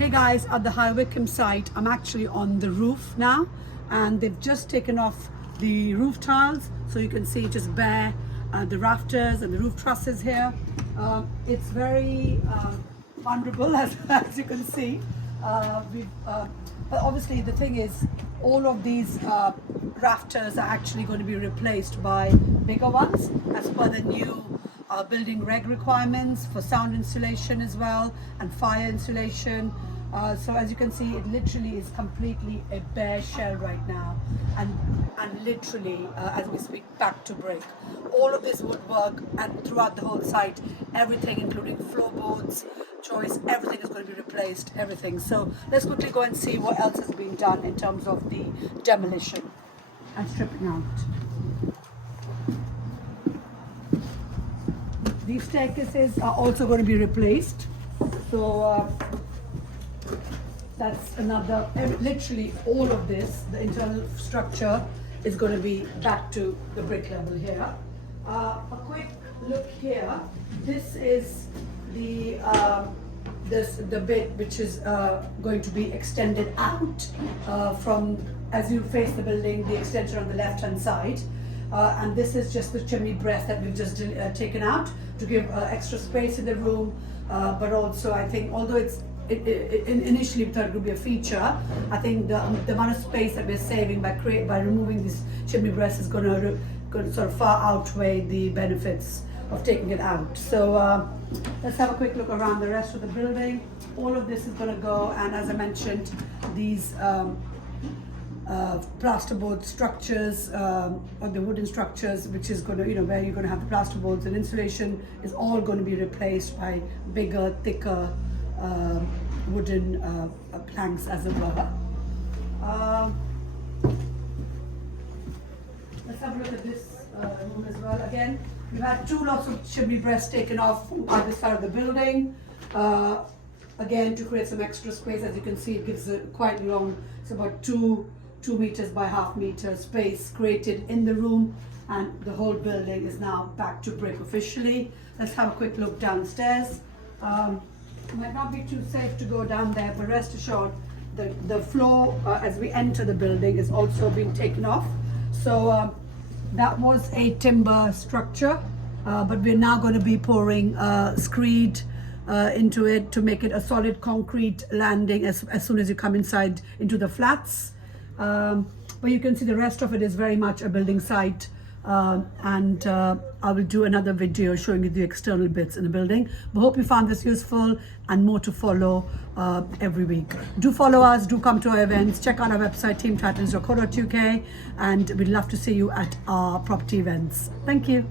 Hey guys, at the Wycombe site, I'm actually on the roof now, and they've just taken off the roof tiles, so you can see just bare the rafters and the roof trusses here. It's very vulnerable as you can see. But obviously the thing is, all of these rafters are actually going to be replaced by bigger ones as per the new building reg requirements for sound insulation as well and fire insulation. So as you can see, it literally is completely a bare shell right now, and literally as we speak, back to brick. All of this woodwork and throughout the whole site, everything including floorboards, joists, everything is going to be replaced, everything. So let's quickly go and see what else has been done in terms of the demolition and stripping out. These staircases are also going to be replaced. So that's another, literally all of this, the internal structure is going to be back to the brick level here. A quick look here. This is the bit which is going to be extended out from, as you face the building, the extension on the left hand side. And this is just the chimney breast that we've just taken out to give extra space in the room, but also I think, although initially we thought it would be a feature, I think the amount of space that we're saving by removing this chimney breast is going to sort of far outweigh the benefits of taking it out. So let's have a quick look around the rest of the building. All of this is going to go, and as I mentioned, these plasterboard structures or the wooden structures, which is going to, where you're going to have the plasterboards and insulation, is all going to be replaced by bigger, thicker wooden planks, as it were. Let's have a look at this room as well. Again, we've had two lots of chimney breasts taken off from either side of the building. Again, to create some extra space. As you can see, it gives a quite long, it's about 2 meters by half meter space created in the room, and the whole building is now back to brick officially. Let's have a quick look downstairs. Might not be too safe to go down there, but rest assured the floor as we enter the building is also being taken off. So that was a timber structure, but we're now going to be pouring screed into it to make it a solid concrete landing as soon as you come inside into the flats. But you can see the rest of it is very much a building site, and I will do another video showing you the external bits in the building. But hope you found this useful, and more to follow every week. Do follow us, do come to our events, check out our website teamtitans.co.uk, and we'd love to see you at our property events. Thank you.